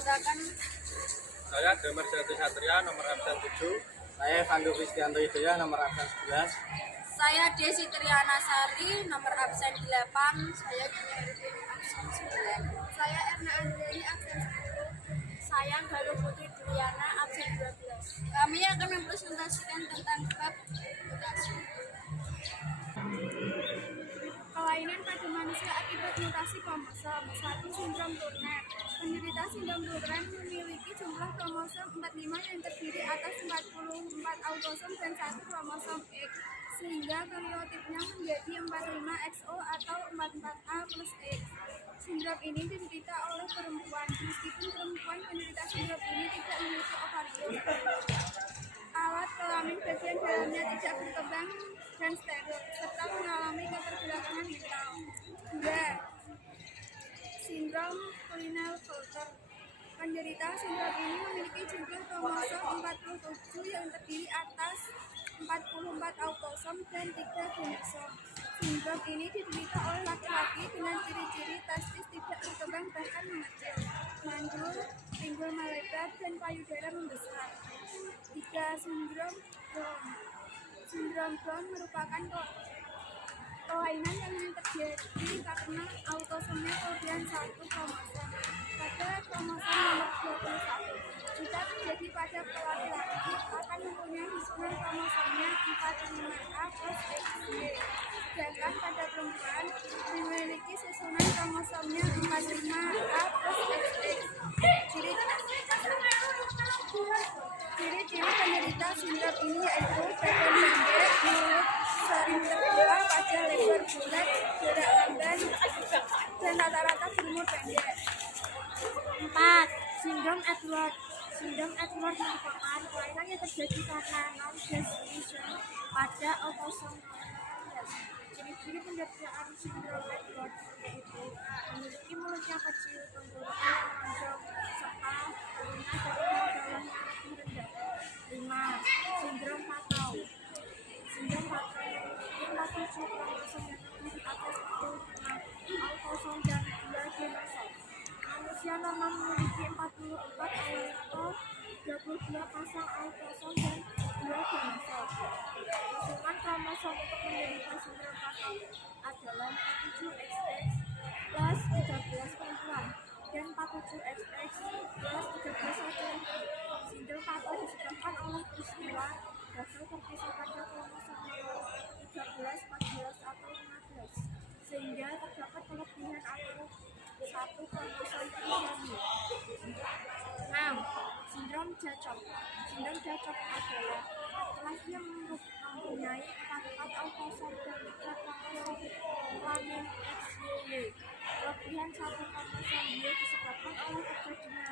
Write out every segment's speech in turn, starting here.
dianggotkan? Saya Damar Jati Satria, nomor absen 7. Saya Vandu Kristianto Hidayah, nomor absen 11. Saya Desi Triana Sari, nomor absen 8. Saya Juliarin, absen 9. Saya Erna Andriani, absen 10. Saya Galuh Putri Juliana, absen 12. Kami akan mempresentasikan tentang bab mutasi. Kelainan pada manusia akibat mutasi kromosom. 1. Sindrom Turner. Penderita sindrom Turner memiliki jumlah kromosom 45 yang terdiri atas 44 autosom dan 1 kromosom X, sehingga kariotipnya menjadi 45XO atau 44A plus X. Sindrom ini diderita oleh perempuan, meskipun perempuan penderita sindrom ini tidak memiliki ovarium. Alat kelamin bagian dalamnya tidak berkembang dan steril, serta mengalami keterbelakangan mental. 2. Sindrom Klinefelter. Penderita sindrom ini memiliki jumlah kromosom 47 yang terdiri atas 44 autosom dan 3 genosom. Sindrom ini diderita oleh laki-laki dengan ciri-ciri testis tidak berkembang bahkan mengecil, mandul, pinggul melebar, dan payudara membesar. 3. Sindrom Down. Sindrom Down merupakan kelainan yang terjadi karena autosomnya kelebihan 1 kromosom pada kromosom nomor 21. Jika terjadi pada laki-laki, akan mempunyai susunan kromosomnya 45A plus XY. Sedangkan pada perempuan memiliki susunan kromosomnya 45A plus XX. Ciri-ciri penderita sindrom ini yaitu badan pendek, mulut sering terbelah, wajah lebar bulat, gerak lamban, dan rata-rata berumur pendek. 4. Sindrom Edward. Sindrom Edward merupakan kelainan yang terjadi karena non-dysfunction pada autosom. Ciri-ciri penderitaan sindrom Edward yaitu memiliki mulut yang kecil, tenggorokan yang menonjol, serta telinga dan dalam yang rendah. 5. Sindrom Patau. Sindrom Patau memiliki 47 kromosom yang terdiri atas 26 autosom dan 2 genosom. Manusia normal memiliki 44 auto, 22 pasang autosom dan 2 genosom. Susunan kromosom untuk menderita sindrom Patau adalah 47XX plus 13 perempuan dan 47XX plus 13 laki-laki. Sindrom Patau disebabkan oleh peristiwa gagal terpisah pada kromosom nomor 13, 14, atau 15, sehingga terdapat kelebihan atau 1 kromosom trisomia. 6. Sindrom Jacob. Sindrom Jacob adalah laki-laki yang mempunyai 44 autosom dan 3 kromosom kelamin XY. Kelebihan 1 kromosom Y disebabkan oleh terjadinya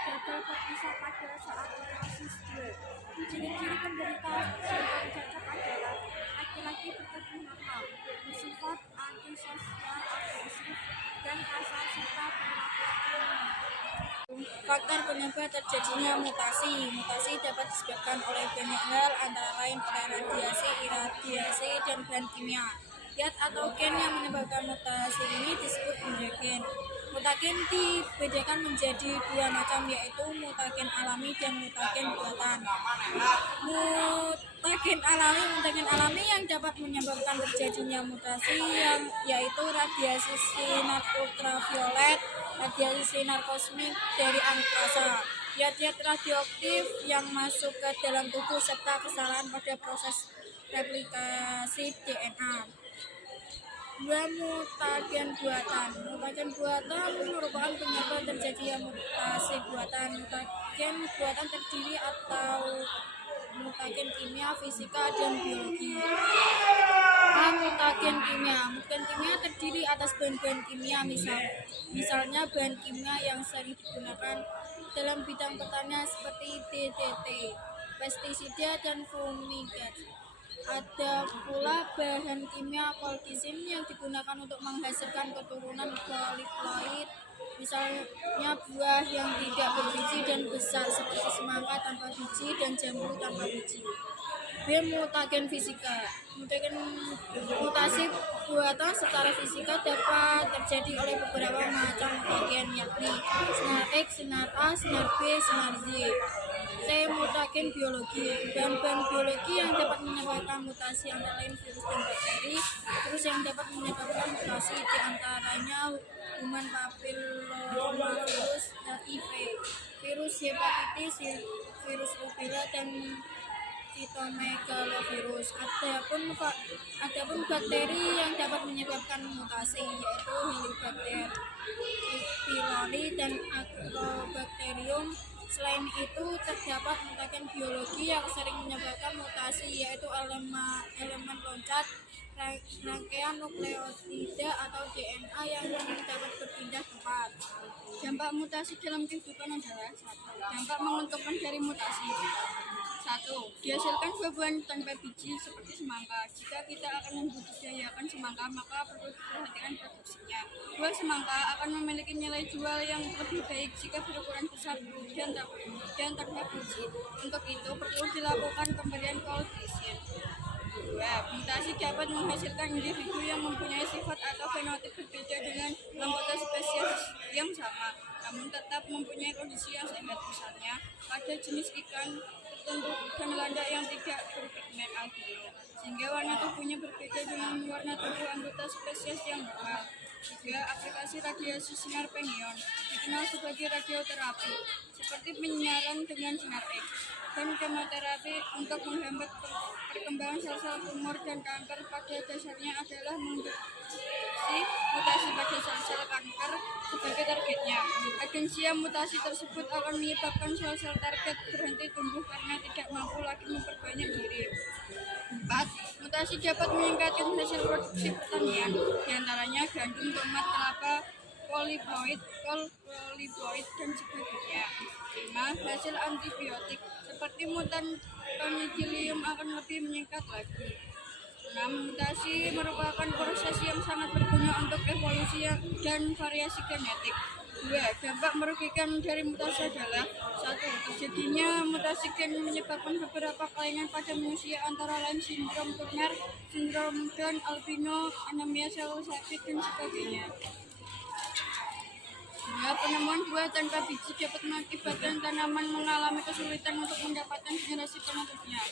gagal terpisah pada saat meiosis II. Ciri-ciri penderita sindrom Jacob adalah laki-laki bertubuh normal, bersifat antisosial, agresif, dan kasar, serta perilaku lemah. Faktor penyebab terjadinya mutasi. Mutasi dapat disebabkan oleh banyak hal, antara lain oleh radiasi, dan bahan kimia. Zat atau gen yang menyebabkan mutasi ini disebut mutagen. Mutagen dibedakan menjadi 2 macam, yaitu mutagen alami dan mutagen buatan. Mutagen alami yang dapat menyebabkan terjadinya mutasi yaitu radiasi sinar ultraviolet, radiasi sinar kosmik dari angkasa, zat-zat radioaktif yang masuk ke dalam tubuh, serta kesalahan pada proses replikasi DNA. 2. Mutagen buatan. Mutagen buatan merupakan penyebab terjadinya mutasi buatan. Mutagen buatan terdiri atau mutagen kimia, fisika, dan biologi. Mutagen kimia. Mutagen kimia terdiri atas bahan-bahan kimia, misalnya bahan kimia yang sering digunakan dalam bidang pertanian seperti DDT, pestisida, dan fumigasi. Ada pula bahan kimia kolkisin yang digunakan untuk menghasilkan keturunan poliploid, misalnya buah yang tidak berbiji dan besar seperti semangka tanpa biji dan jambu tanpa biji. B. Mutagen fisika. Mutasi buatan secara fisika dapat terjadi oleh beberapa macam bagian, yakni sinar X, sinar A, sinar B, sinar Z. C. Mutagen biologi. Bahan-bahan biologi yang dapat menyebabkan mutasi antara lain virus dan bakteri. Virus yang dapat menyebabkan mutasi diantaranya human papillomavirus HIV, virus hepatitis, virus rubella, dan cytomegalovirus. Adapun bakteri yang dapat menyebabkan mutasi yaitu Helicobacter pylori dan Agrobacterium. Selain itu, terdapat mutagen biologi yang sering menyebabkan mutasi yaitu elemen loncat, rangkaian nukleotida atau DNA yang dapat berpindah tempat. Dampak mutasi dalam kehidupan adalah: 1. Dampak menguntungkan dari mutasi. 1. Dihasilkan buah-buahan tanpa biji seperti semangka. Jika kita akan membudidayakan semangka, maka perlu diperhatikan produksinya. 2. Semangka akan memiliki nilai jual yang lebih baik jika berukuran besar dan tanpa biji. Untuk itu perlu dilakukan pemberian cultivation. 2. Mutasi dapat menghasilkan individu yang mempunyai sifat atau fenotip berbeda dengan anggota spesies yang sama, namun tetap mempunyai kondisi yang sehat. Misalnya, pada jenis ikan tertentu ikan landak yang tidak berpigmen albino, sehingga warna tubuhnya berbeda dengan warna tubuh anggota spesies yang normal. 3. Aplikasi radiasi sinar penion dikenal sebagai radioterapi, seperti penyiaran dengan sinar X, dan kemoterapi untuk menghambat perkembangan sel-sel tumor dan kanker. Pada dasarnya adalah mendeteksi mutasi pada sel-sel kanker sebagai targetnya. Agensia mutasi tersebut akan menyebabkan sel-sel target berhenti tumbuh karena tidak mampu lagi memperbanyak diri. 4. Mutasi dapat meningkatkan hasil produksi pertanian, diantaranya gandum, tomat, kelapa, poliploid, dan sebagainya. 5. Hasil antibiotik seperti mutan penicillium akan lebih meningkat lagi. 6. Mutasi merupakan proses yang sangat berguna untuk evolusi dan variasi genetik. 2. Dampak merugikan dari mutasi adalah: 1. Terjadinya mutasi gen menyebabkan beberapa kelainan pada manusia, antara lain sindrom Turner, sindrom Down, albino, anemia sel sakit, dan sebagainya. 2. Penemuan buah tanpa biji dapat mengakibatkan tanaman mengalami kesulitan untuk mendapatkan generasi penerusnya.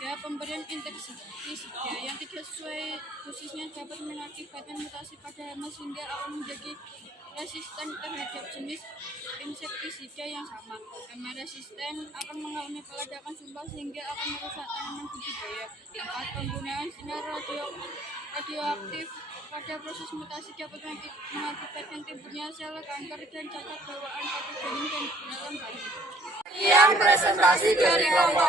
3. Pemberian insektisida yang tidak sesuai dosisnya dapat mengakibatkan mutasi pada hama sehingga akan menjadi resisten terhadap jenis insektisida yang sama. Hama resisten akan mengalami peledakan sumpah sehingga akan merusak tanaman budidaya. 4. Penggunaan sinar radioaktif pada proses mutasi dapat mengakibatkan timbulnya sel kanker dan cacat bawaan patogenin dan dalam bayi. Sekian presentasi dari kelompok